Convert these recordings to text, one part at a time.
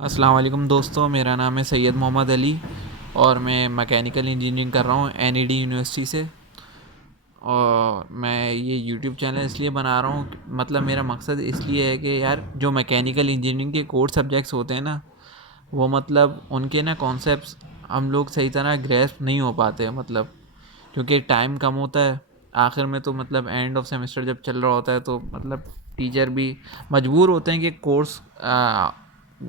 अस्सलाम वालेकुम दोस्तों, मेरा नाम है सैयद मोहम्मद अली और मैं मैकेनिकल इंजीनियरिंग कर रहा हूँ एनईडी यूनिवर्सिटी से। और मैं ये यूट्यूब चैनल इसलिए बना रहा हूँ, मतलब मेरा मकसद इसलिए है कि यार जो मैकेनिकल इंजीनियरिंग के कोर सब्जेक्ट्स होते हैं ना, वो मतलब उनके ना कॉन्सेप्ट्स हम लोग सही तरह ग्रेस्प नहीं हो पाते हैं, मतलब क्योंकि टाइम कम होता है आखिर में। तो मतलब एंड ऑफ सेमेस्टर जब चल रहा होता है तो मतलब टीचर भी मजबूर होते हैं कि कोर्स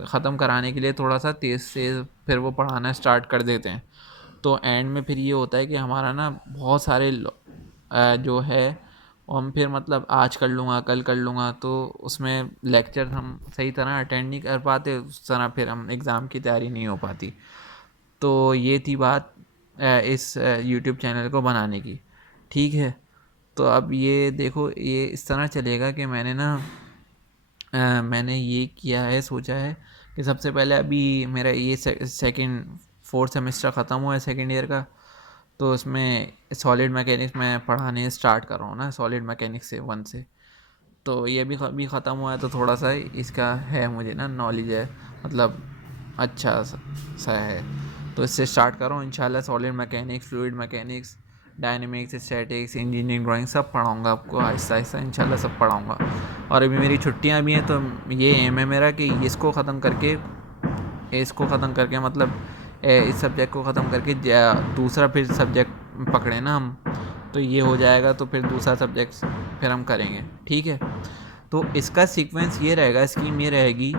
ख़त्म कराने के लिए थोड़ा सा तेज़ से फिर वो पढ़ाना स्टार्ट कर देते हैं। तो एंड में फिर ये होता है कि हमारा ना बहुत सारे जो है वो हम फिर मतलब आज कर लूँगा कल कर लूँगा, तो उसमें लेक्चर हम सही तरह अटेंड नहीं कर पाते, उस तरह फिर हम एग्ज़ाम की तैयारी नहीं हो पाती। तो ये थी बात इस यूट्यूब चैनल को बनाने की। ठीक है, तो अब ये देखो, ये इस तरह चलेगा कि मैंने ये किया है, सोचा है कि सबसे पहले अभी मेरा ये सेकंड फोर्थ सेमेस्टर ख़त्म हुआ है सेकंड ईयर का। तो उसमें सॉलिड मैकेनिक्स मैं पढ़ाने स्टार्ट कर रहा हूँ ना, सॉलिड मैकेनिक्स से वन से। तो ये भी ख़त्म हुआ है तो थोड़ा सा इसका है मुझे ना नॉलेज है, मतलब अच्छा सा है। तो इससे स्टार्ट कर रहा हूँ इंशाल्लाह। Solid mechanics, fluid mechanics, dynamics, statics, engineering drawing सब पढ़ाऊँगा आपको आहिस्ता आहिस्ता इंशाल्लाह, सब पढ़ाऊँगा। और अभी मेरी छुट्टियाँ भी हैं तो ये एम है मेरा कि इसको ख़त्म करके मतलब इस सब्जेक्ट को ख़त्म करके दूसरा फिर सब्जेक्ट पकड़े ना हम, तो ये हो जाएगा तो फिर दूसरा सब्जेक्ट फिर हम करेंगे। ठीक है, तो इसका सीक्वेंस ये रहेगा, स्कीम ये रहेगी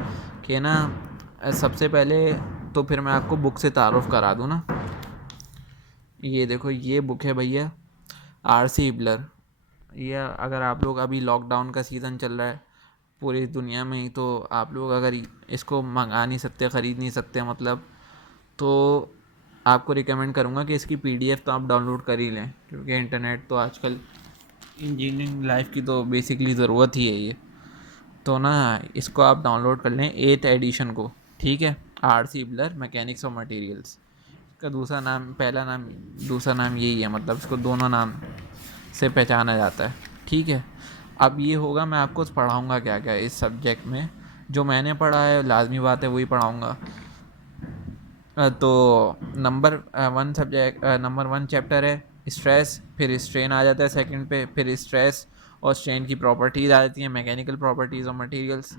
कि ना सबसे पहले तो फिर मैं आपको बुक से तारुफ़ करा दूँ ना। ये देखो, ये बुक है भैया, आर.सी. हिबलर। ये अगर आप लोग, अभी लॉकडाउन का सीज़न चल रहा है पूरी दुनिया में ही, तो आप लोग अगर इसको मंगा नहीं सकते, ख़रीद नहीं सकते मतलब, तो आपको रिकमेंड करूँगा कि इसकी पीडीएफ तो आप डाउनलोड कर ही लें, क्योंकि इंटरनेट तो आजकल इंजीनियरिंग लाइफ की तो बेसिकली ज़रूरत ही है ये। तो ना इसको आप डाउनलोड कर लें, एट एडिशन को। ठीक है, R C. Hibbeler mechanics of materials. इसका दूसरा नाम, पहला नाम, दूसरा नाम यही है, मतलब इसको दोनों नाम से पहचाना जाता है। ठीक है, अब ये होगा, मैं आपको पढ़ाऊँगा क्या क्या इस सब्जेक्ट में। जो मैंने पढ़ा है लाजमी बात है वही पढ़ाऊँगा। तो नंबर वन चैप्टर है स्ट्रेस, फिर स्ट्रेन आ जाता है सेकंड पे, फिर स्ट्रेस और स्ट्रेन की प्रॉपर्टीज़ आ जाती हैं, मैकेनिकल प्रॉपर्टीज़ और मटेरियल्स।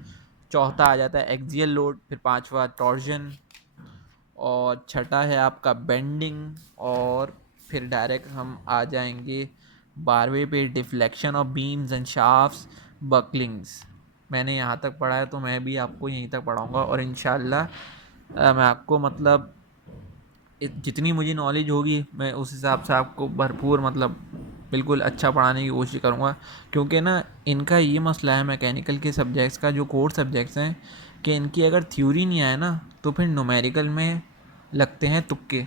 चौथा आ जाता है एक्सियल लोड, फिर पांचवा टॉर्जन, और छठा है आपका बेंडिंग, और फिर डायरेक्ट हम आ जाएंगे 12वें पे, deflection of beams and shafts, bucklings. मैंने यहाँ तक पढ़ा है तो मैं भी आपको यहीं तक पढ़ाऊँगा, और इंशाल्लाह मैं आपको मतलब जितनी मुझे नॉलेज होगी मैं उस हिसाब से आपको भरपूर मतलब बिल्कुल अच्छा पढ़ाने की कोशिश करूँगा। क्योंकि ना इनका ये मसला है मैकेनिकल के सब्जेक्ट्स का, जो कोर सब्जेक्ट्स हैं, कि इनकी अगर थ्योरी नहीं आए ना तो फिर न्यूमेरिकल में लगते हैं तुक्के।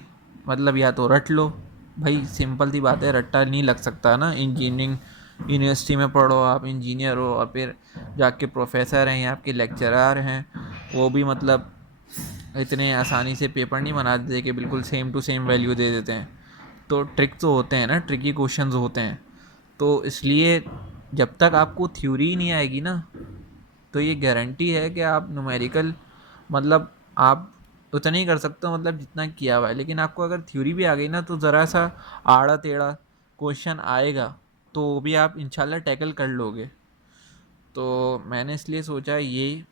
मतलब या तो रट लो भाई, सिंपल सी बात है, रट्टा नहीं लग सकता ना। इंजीनियरिंग यूनिवर्सिटी में पढ़ो, आप इंजीनियर हो, और फिर जाके प्रोफेसर हैं या आपके लेक्चरर हैं, वो भी मतलब इतने आसानी से पेपर नहीं बना देते कि बिल्कुल सेम टू सेम वैल्यू दे देते हैं। तो ट्रिक तो होते हैं ना, ट्रिकी क्वेश्चंस होते हैं। तो इसलिए जब तक आपको थ्योरी नहीं आएगी ना, तो ये गारंटी है कि आप न्यूमेरिकल मतलब आप उतना ही कर सकते हो मतलब जितना किया हुआ है। लेकिन आपको अगर थ्योरी भी आ गई ना, तो ज़रा सा आड़ा टेढ़ा क्वेश्चन आएगा तो वो भी आप इंशाल्लाह टैकल कर लोगे। तो मैंने इसलिए सोचा ये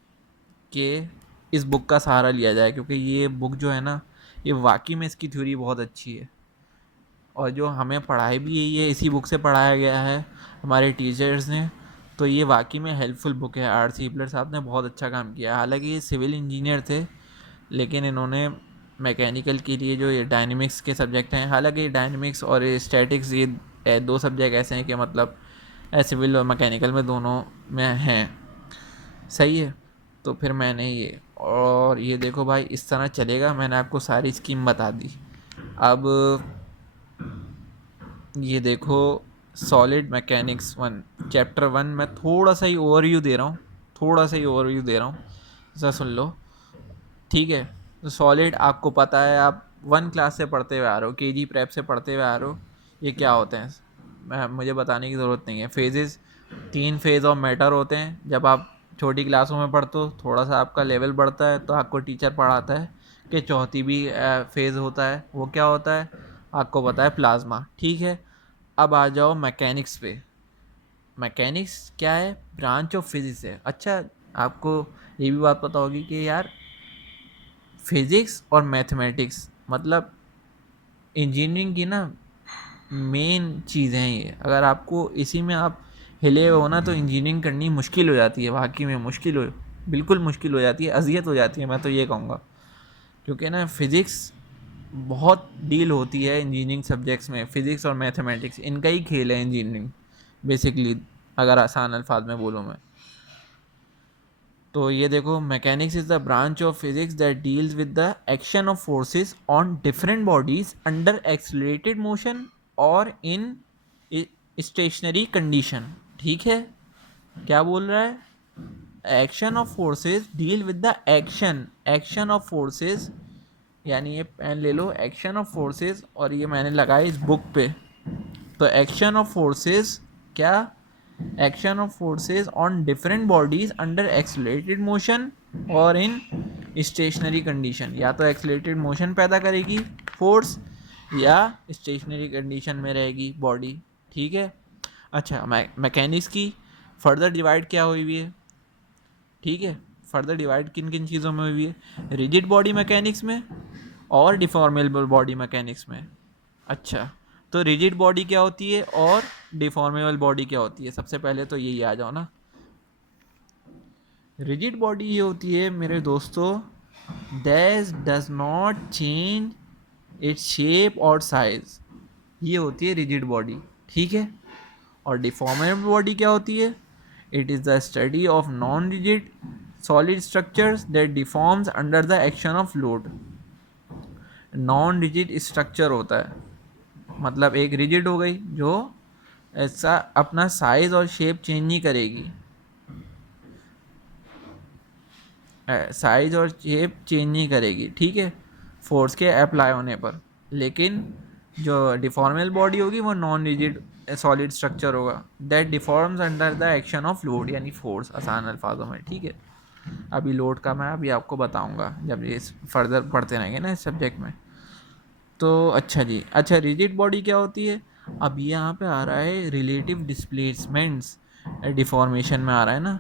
कि इस बुक का सहारा लिया जाए, क्योंकि ये बुक जो है ना, ये वाकई में इसकी थ्योरी बहुत अच्छी है। और जो हमें पढ़ाई भी यही है, इसी बुक से पढ़ाया गया है हमारे टीचर्स ने। तो ये वाकई में हेल्पफुल बुक है। आर सी हिबलर साहब ने बहुत अच्छा काम किया। हालांकि ये सिविल इंजीनियर थे, लेकिन इन्होंने मैकेनिकल के लिए जो ये डायनेमिक्स के सब्जेक्ट हैं, हालांकि डायनेमिक्स और स्टैटिक्स ये दो सब्जेक्ट ऐसे हैं कि मतलब सिविल और मैकेनिकल में दोनों में हैं। सही है, तो फिर मैंने ये, और ये देखो भाई इस तरह चलेगा। मैंने आपको सारी स्कीम बता दी। अब ये देखो, solid mechanics one, chapter one, मैं थोड़ा सा ही ओवरव्यू दे रहा हूँ, थोड़ा सा ही ओवरव्यू दे रहा हूँ, ऐसा सुन लो। ठीक है, तो सॉलिड आपको पता है, आप वन क्लास से पढ़ते हुए आ रहे हो, केजी प्रेप से पढ़ते हुए आ रहे हो। ये क्या होते हैं मुझे बताने की ज़रूरत नहीं है। फेजेस, तीन फेज़ ऑफ मैटर होते हैं। जब आप छोटी क्लासों में पढ़ते हो, थोड़ा सा आपका लेवल बढ़ता है तो आपको टीचर पढ़ाता है कि चौथी भी फेज़ होता है, वो क्या होता है आपको पता है, प्लाज्मा। ठीक है, अब आ जाओ मैकेनिक्स पे। मैकेनिक्स क्या है? ब्रांच ऑफ फिजिक्स है। अच्छा, आपको ये भी बात पता होगी कि यार फिजिक्स और मैथमेटिक्स मतलब इंजीनियरिंग की ना मेन चीज़ें हैं ये। अगर आपको इसी में आप हिले हो ना तो इंजीनियरिंग करनी मुश्किल हो जाती है, वाकई में मुश्किल हो, बिल्कुल मुश्किल हो जाती है, अजियत हो जाती है, मैं तो ये कहूँगा। क्योंकि ना फिज़िक्स बहुत डील होती है इंजीनियरिंग सब्जेक्ट्स में, फिज़िक्स और मैथमेटिक्स इनका ही खेल है इंजीनियरिंग बेसिकली, अगर आसान अल्फाज में बोलूँ मैं। तो ये देखो, mechanics is the branch of physics that deals with the action of forces on different bodies under accelerated motion और इन स्टेशनरी कंडीशन। ठीक है, क्या बोल रहा है? Action of forces deal with the action of forces, यानी ये पेन ले लो, एक्शन ऑफ फोर्सेस, और ये मैंने लगाया इस बुक पे। तो एक्शन ऑफ फोर्सेस क्या? Action of forces on different bodies under accelerated motion और इन स्टेशनरी कंडीशन। या तो एक्सलेटेड मोशन पैदा करेगी फोर्स या स्टेशनरी कंडीशन में रहेगी बॉडी। ठीक है। अच्छा, मैकेनिक्स की फर्दर डिवाइड क्या हुई हुई है? ठीक है, फर्दर डिवाइड किन किन चीज़ों में हुई है? रिजिड बॉडी मैकेनिक्स में और डिफॉर्मेबल बॉडी मैकेनिक्स में। अच्छा, तो रिजिड बॉडी क्या होती है और डिफॉर्मेबल बॉडी क्या होती है? सबसे पहले तो यही आ जाओ ना। रिजिड बॉडी ये होती है मेरे दोस्तों, that does not change its shape और साइज, ये होती है रिजिड बॉडी। ठीक है। और डिफॉर्मेबल बॉडी क्या होती है? It is the study of non rigid solid structures that deforms under the action of load. Non rigid structure होता है, मतलब एक रिजिड हो गई जो ऐसा अपना साइज और शेप चेंज नहीं करेगी, साइज और शेप चेंज नहीं करेगी, ठीक है, फोर्स के अप्लाई होने पर। लेकिन जो डिफॉर्मेबल बॉडी होगी वो नॉन रिजिड सॉलिड स्ट्रक्चर होगा that deforms under the action of load, यानी फोर्स आसान अल्फाजों में। ठीक है, अभी लोड का मैं अभी आपको बताऊंगा जब ये फर्दर पढ़ते रहेंगे ना इस सब्जेक्ट में। तो अच्छा जी, अच्छा रिजिड बॉडी क्या होती है? अब यहाँ पे आ रहा है रिलेटिव डिस्प्लेसमेंट्स, डिफॉर्मेशन में आ रहा है ना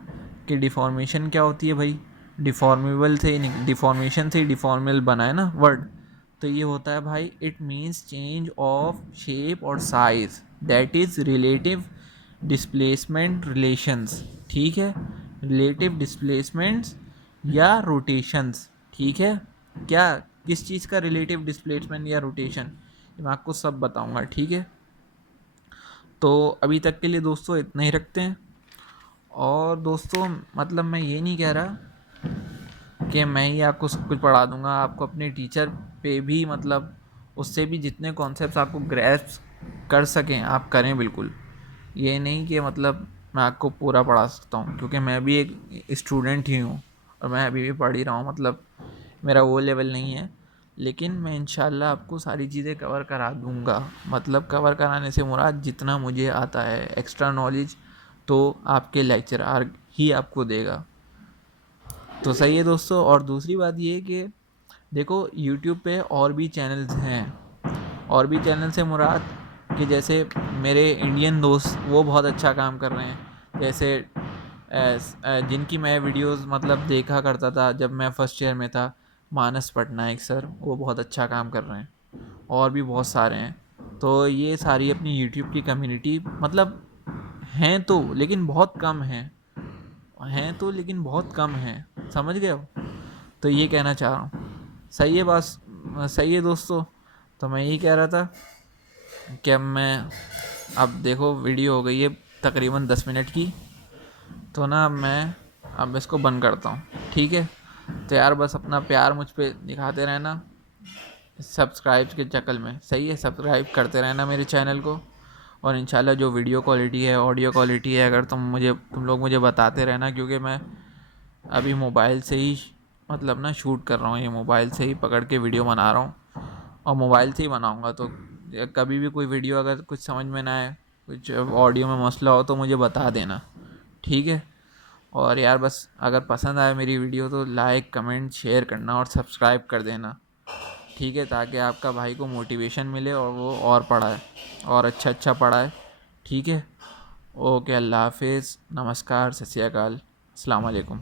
कि डिफॉर्मेशन क्या होती है भाई? डिफॉर्मेबल से डिफॉर्मेशन से डिफॉर्मेबल बना है ना वर्ड। तो ये होता है भाई, it means change of shape और size, that is relative displacement relations. ठीक है, रिलेटिव डिस्प्लेसमेंट्स या रोटेशंस। ठीक है, क्या किस चीज़ का रिलेटिव डिस्प्लेसमेंट या रोटेशन, मैं आपको सब बताऊंगा। ठीक है, तो अभी तक के लिए दोस्तों इतना ही रखते हैं। और दोस्तों मतलब मैं ये नहीं कह रहा कि मैं ही आपको सब कुछ पढ़ा दूंगा, आपको अपने टीचर पे भी मतलब उससे भी जितने कॉन्सेप्ट्स आपको ग्रैस्प कर सकें आप करें बिल्कुल। ये नहीं कि मतलब मैं आपको पूरा पढ़ा सकता हूँ, क्योंकि मैं भी एक स्टूडेंट ही हूँ और मैं अभी भी पढ़ ही रहा हूँ, मतलब मेरा वो लेवल नहीं है। लेकिन मैं इंशाल्लाह आपको सारी चीज़ें कवर करा दूँगा, मतलब कवर कराने से मुराद जितना मुझे आता है, एक्स्ट्रा नॉलेज तो आपके लेक्चरार ही आपको देगा। तो सही है दोस्तों। और दूसरी बात ये कि देखो यूट्यूब पे और भी चैनल्स हैं, और भी चैनल से मुराद कि जैसे मेरे इंडियन दोस्त वो बहुत अच्छा काम कर रहे हैं, जैसे जिनकी मैं वीडियोस मतलब देखा करता था जब मैं फर्स्ट ईयर में था, मानस पटनायक सर, वो बहुत अच्छा काम कर रहे हैं, और भी बहुत सारे हैं। तो ये सारी अपनी यूट्यूब की कम्युनिटी मतलब हैं तो लेकिन बहुत कम हैं तो लेकिन बहुत कम हैं, समझ गए हो? तो ये कहना चाह रहा हूँ। सही है बात, सही है दोस्तों। तो मैं यही कह रहा था कि अब देखो वीडियो हो गई है तकरीबन 10 मिनट की, तो ना मैं अब इसको बंद करता हूँ। ठीक है, तो यार बस अपना प्यार मुझ पे दिखाते रहना सब्सक्राइब के चक्कर में, सही है, सब्सक्राइब करते रहना मेरे चैनल को। और इंशाल्लाह जो वीडियो क्वालिटी है, ऑडियो क्वालिटी है, अगर तुम लोग मुझे बताते रहना, क्योंकि मैं अभी मोबाइल से ही मतलब ना शूट कर रहा हूँ, ये मोबाइल से ही पकड़ के वीडियो बना रहा हूँ और मोबाइल से ही बनाऊँगा। तो कभी भी कोई वीडियो अगर कुछ समझ में ना आए, कुछ ऑडियो में मसला हो तो मुझे बता देना। ठीक है, और यार बस अगर पसंद आए मेरी वीडियो तो लाइक कमेंट शेयर करना और सब्सक्राइब कर देना, ठीक है, ताकि आपका भाई को मोटिवेशन मिले और वो और पढ़ाए और अच्छा अच्छा पढ़ाए, ठीक है। ओके, अल्लाह हाफिज़, नमस्कार, सत श्री अकाल, अस्सलाम वालेकुम।